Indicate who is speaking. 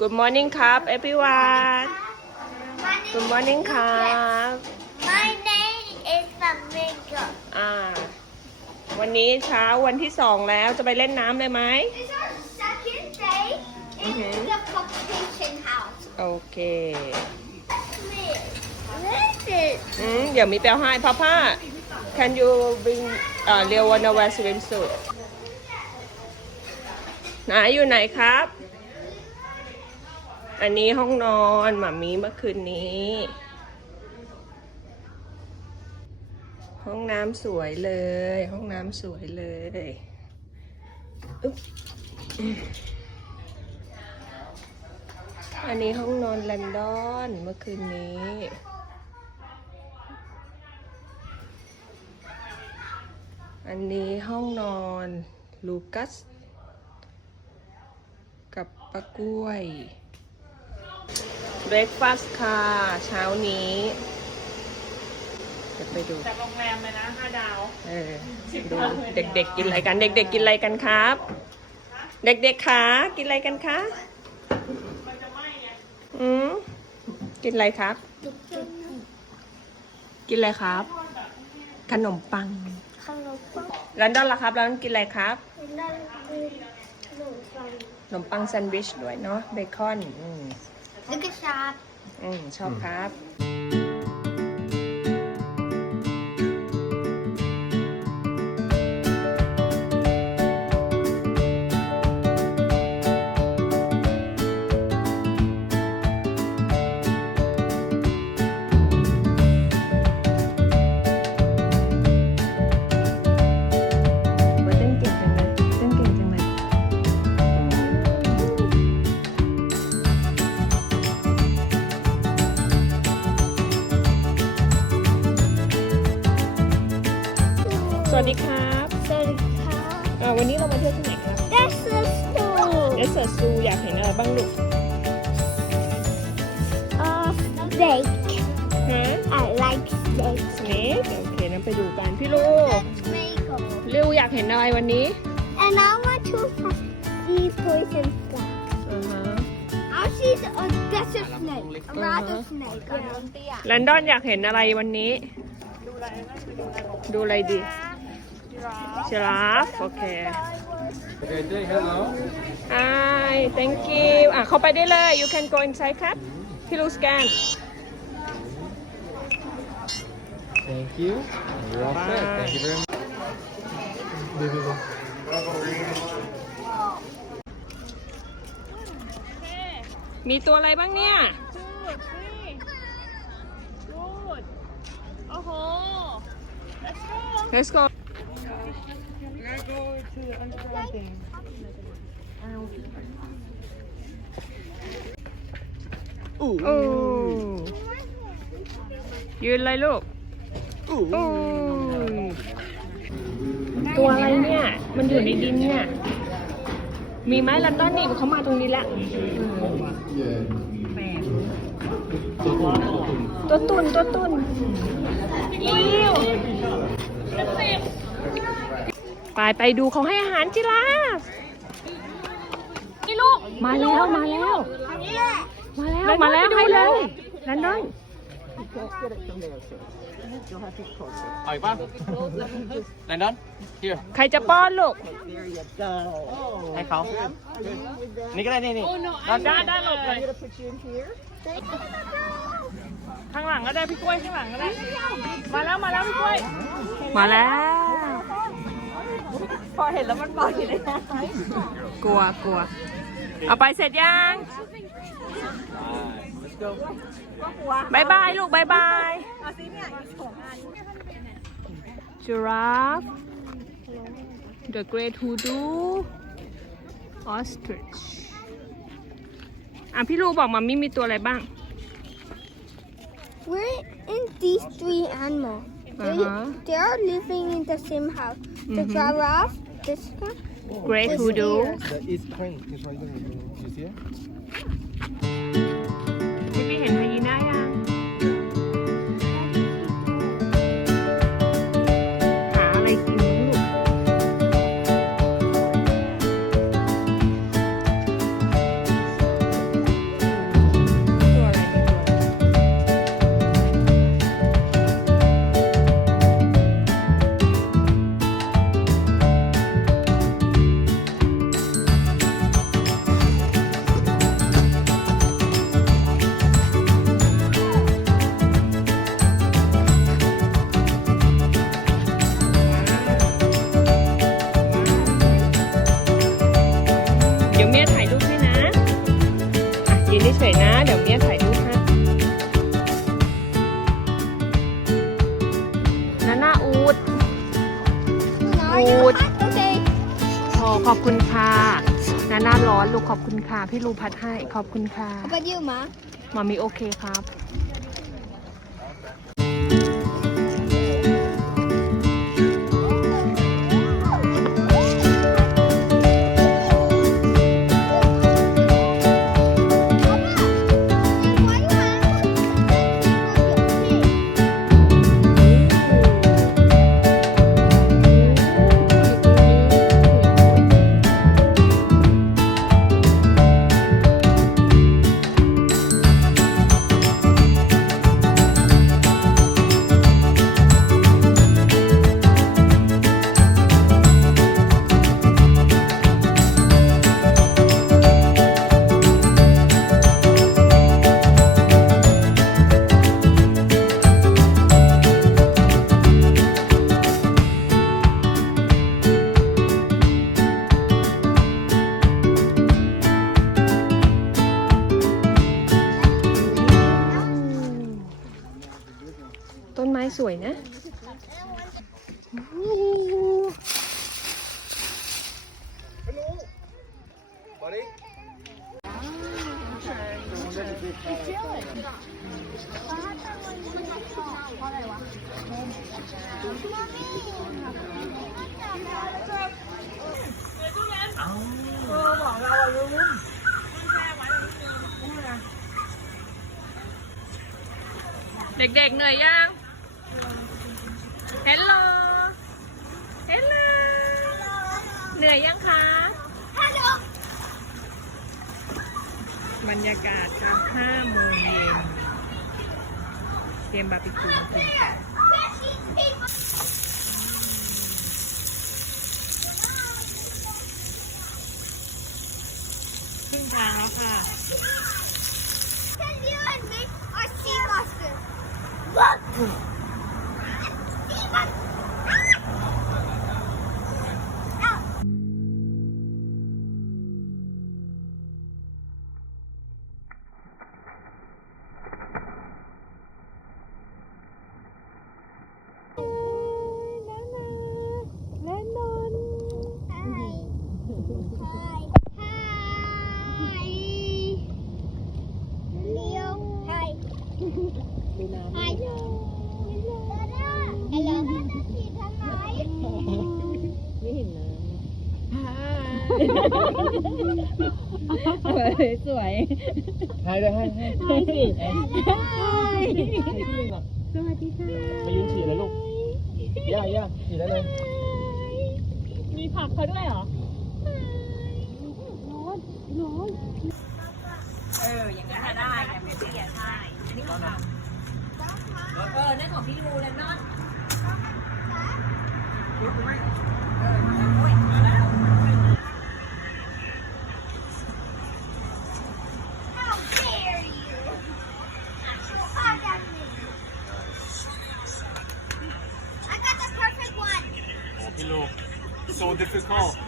Speaker 1: Good morning ครับ everyone Good morning ครับ
Speaker 2: My name is Flamingo.
Speaker 1: อ่า วันนี้เช้าวันที่สองแล้วจะไปเล่นน้ำเลยไหม
Speaker 2: It's our second day in
Speaker 1: Mhm.
Speaker 2: the competition house.
Speaker 1: โอเค
Speaker 2: Liz, Liz,
Speaker 1: อืมเดี๋ยวมีแปลให้พ่อพ่อ Can you bring อ่าเรียววันวาสวิมสูทไหนอยู่ไหนครับ อันนี้ห้องนอนหมามีเมื่อคืนนี้ ห้องน้ำสวยเลย ห้องน้ำสวยเลยอึ๊บอันนี้ห้องนอนแลนดอนเมื่อคืนนี้ อันนี้ห้องนอนลูกัส กับปะกล้วย เบรคฟาสต์ค่ะ เช้านี้เดี๋ยวไปดู
Speaker 3: จากโรงแรมเลยนะห้าดาว
Speaker 1: เออดูเด็กๆกินอะไรกัน เด็กๆกินอะไรกันครับ เด็กๆคะกินอะไรกันคะ
Speaker 3: มันจะไหม้ไง
Speaker 1: อืมกินอะไรครับ กินอะไรครับ ขนมปัง
Speaker 2: Hello,
Speaker 1: แลนดอนล่ะครับแลนดอนกินอะไรครับ
Speaker 2: Look
Speaker 1: ขนมปังแซนด์วิชด้วยเนาะเบคอนอืม
Speaker 2: at that.
Speaker 1: อืมชอบครับ สวัสดีครับ
Speaker 2: Sorry,
Speaker 1: อ่าวันนี้เรามาเที่ยวที่ไหนครับ
Speaker 2: That's the store.
Speaker 1: เอสเซอร์ซูอยากเห็นอะไรบ้างลูก
Speaker 2: Uh, steak.
Speaker 1: ฮะ
Speaker 2: I like steak.
Speaker 1: สเนกโอเคนั้นไปดูกันพี่ลูก
Speaker 2: Let's make them.
Speaker 1: ลิวอยากเห็นอะไรวันนี้
Speaker 2: And I want to see poison flags.
Speaker 1: อ่าฮะ
Speaker 2: I'll see the, uh, that's a snake. A rattlesnake. Yeah.
Speaker 1: แลนดอนอยากเห็นอะไรวันนี้ ดูอะไรดี ชิราฟโอเค
Speaker 4: Okay, say hello.
Speaker 1: Hi thank you อ่ะเข้าไปได้เลย you can go inside ครับ พี่ลูกสแกน
Speaker 4: Thank you. You're all set.
Speaker 1: Bye.
Speaker 4: Thank you very much. Baby, go.
Speaker 1: มีตัวอะไรบ้างเนี่ย
Speaker 3: ดูดสิดูดโอ้โห
Speaker 1: let's go
Speaker 3: Let's go to the underground thing
Speaker 1: โอ้ยืนเลยลูกโอ้ยตัวอะไรเนี่ย มันอยู่ในดินเนี่ย มีไหมลันดอนนี่เขามาตรงนี้แล้วตัวตุนตัวตุนอิว ไปไปดูเขาให้อาหารจิราฟนี่ลูกมาแล้วมาแล้ว มาแล้วมาแล้วให้เลยลันดอน
Speaker 4: เอาอีกป่ะ Landon here
Speaker 1: ใครจะป้อนลูก
Speaker 4: ให้เขา นี่ก็ได้ นี่นี่
Speaker 3: ด้านด้านด้านหลบเลย ข้างหลังก็ได้พี่กล้วยข้างหลังก็ได้ มาแล้วมาแล้วพี่กล้วย
Speaker 1: มาแล้ว
Speaker 3: พอเห็นแล้วมันปล่อยเลยนะ
Speaker 1: กลัวกลัว เอาไปเสร็จยังบายบายลูกบายบายจิราฟ the great hoodoo ostrich อะพี่ลูกบอกมามีมีตัวอะไรบ้าง
Speaker 2: We're in these three animals. They,
Speaker 1: Uh-huh.
Speaker 2: they are living in the same house. The
Speaker 1: Mhm.
Speaker 2: giraffe, this one,
Speaker 1: great
Speaker 2: this
Speaker 1: hoodoo
Speaker 2: here.
Speaker 4: The East Crane is right there. You see it?
Speaker 1: นเฉยๆนะ เดี๋ยวเมียถ่ายรูปให้นาน่าอูด
Speaker 2: Are you
Speaker 1: Good.
Speaker 2: hot? Okay.
Speaker 1: พอขอบคุณค่ะนาน่าร้อนลูกขอบคุณค่ะ พี่ลูพัดให้ขอบคุณค่ะ
Speaker 2: How about you, Ma?
Speaker 1: มามีโอเคครับ เด็กๆเหนื่อยยัง เฮลโล เฮลโล เหนื่อยยังคะ บรรยากาศครับ5โมงเย็นเตรียมบาร์บีคิวมากินกันครึ่งทางแล้วค่ะ
Speaker 2: Can you and me are sea monsters? Look! Sea monsters!
Speaker 3: สวย
Speaker 4: ให้เลยให้ให้
Speaker 3: ให้สิ
Speaker 4: ไปยืนฉี่เลยลูกย่าย่าฉี่ได้เลย
Speaker 3: มีผักเขาด้วยเหรอเออ อย่างนั้นได้อย่าเป็นเสียใช่อันนี้ของเราเออนั่นของพี่รูแล้วนอน
Speaker 2: How dare you? Hug at me. I